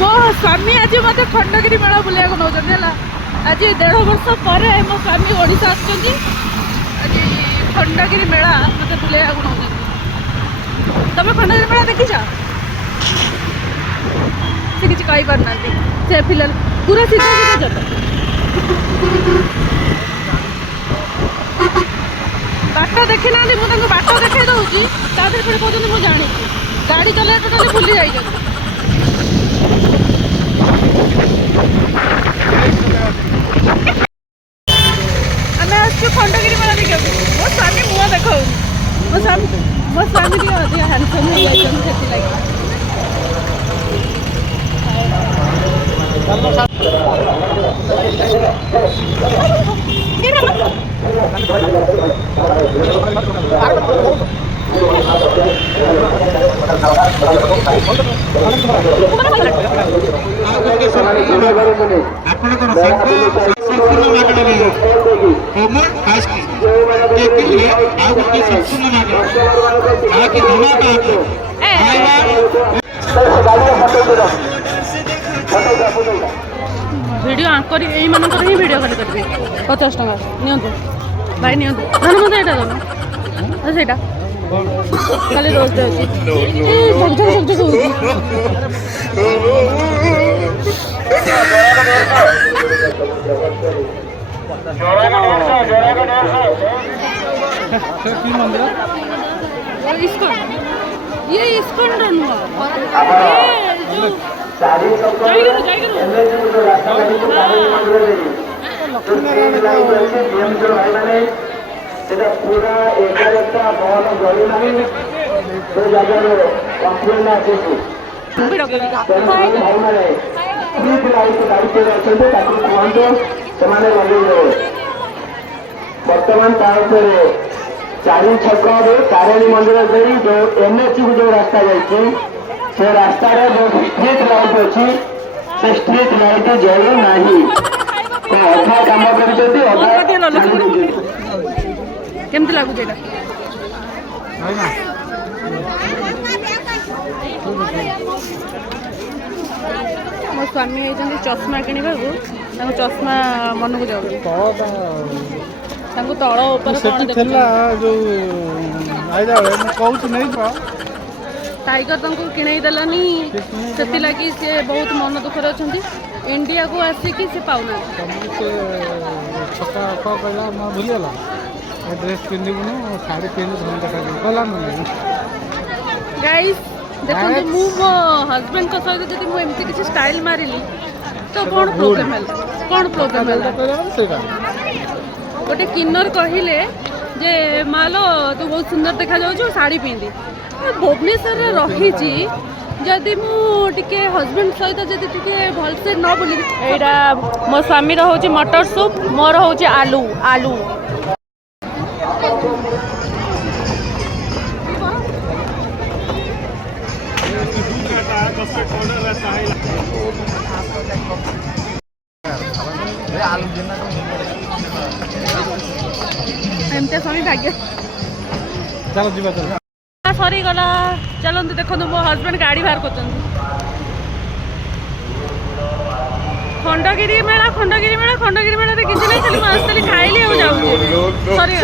मो स्वामी आज मत खंडगिरी मेला बुलिया नौ आज 1.5 वर्ष पर मो स्वामी ओडिशा आसुच्च आज खंडगिरी मेला मत बुलिया नौ तमें खंडगिरी मेला देखी से किसी कही पारना से फिलहाल पूरा सीधा सीधा चल बाट देखी ना मुझे बाट देखा दूसरी फिर कहते मुझे जानी गाड़ी चला टोटाली भूली जाइए आम आसु खंडगिरी मेला देखा मो स्वामी मुह देखा मो स्वामी टे अधिक हैंडसम हो जाती वीडियो आंकर यही मानक ही वीडियो खाली करेंगे 50 टका नियंतु भाई नियंतु धन मत यहाँ दोनों सहीटा खाली रोज दे ये इस्कॉन पूरा एगारटा बहन गरी से जगह कम्प्लेन आसी भाई मैंने दायित्व अच्छे कहतु से बर्तमान तरफ चारि छक तारिणी मंदिर दे जो एनएच को जो रास्ता से रास्ता जो स्ट्रीट लाइट अच्छी से स्ट्रीट लाइट जलु ना अधा कम कर केमती लगुच मो स्वामी होती चश्मा किणवा चश्मा मन को जाऊ तल टाइगर तुमको किणई देलानी से लगी सी बहुत मन दुखर अच्छा इंडिया को आसिकी से पाऊना भूलीगला ड्रेस पिंधुन शाढ़ी पिंधु गला गाइस देखो मु मो हस्बैंड को सहित जब मुझे एमती किसी स्टाइल मारिली तो कौन प्रोब्लेम है गोटे किन्नर कहले जे मालो तू बहुत सुंदर देखा जाऊ शाढ़ी पिंधि भुवनेश्वर रही जदि मुझे हस्बैंड सहित जदि भलसे न बुल यहाँ मो स्वामी हूँ मटर सूप मोर हूँ आलू आलू एमती स्वामी भाग्य चलो जीवा चलो सरी गला चलते देखो मो हस्बैंड गाड़ी बाहर कर खंडगिरी मेला किसी नहीं खाली खाइली जाऊँ सरी